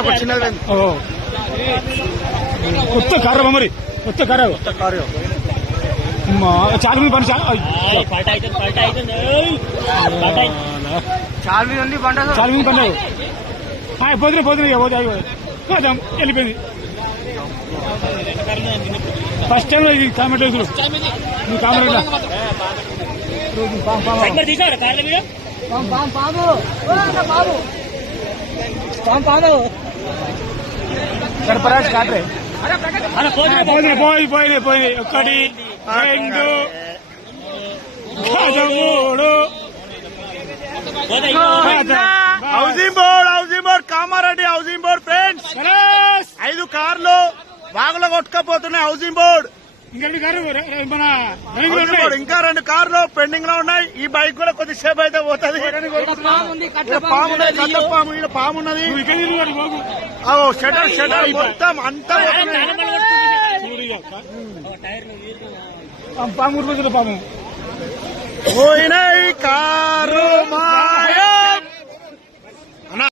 ఒక చిన్నది కొత్త కారు మరి కొత్త కారు చాలు పని చాలు ఉంది బండ చాలు పండుగ పోతున్నా పోదాం వెళ్ళిపోయింది ఫస్ట్ టైం ఇది కామెంట్ రోజులు మీ కామెంట్ సర్పరాజ్ కాట్రే పోయి ఒకటి రెండు మూడు housing board Kamareddy housing board friends 5 కార్లు వాగులో కొట్టుకపోతున్నాయి హౌసింగ్ బోర్డ్ ఇంకా ఇంకా 2 కార్లు పెండింగ్ లో ఉన్నాయి. ఈ బైక్ కూడా కొద్దిసేపు అయితే పోతుంది. పాము ఉన్నది షటర్ మొత్తం అంతా పాము పోయినాయి కారు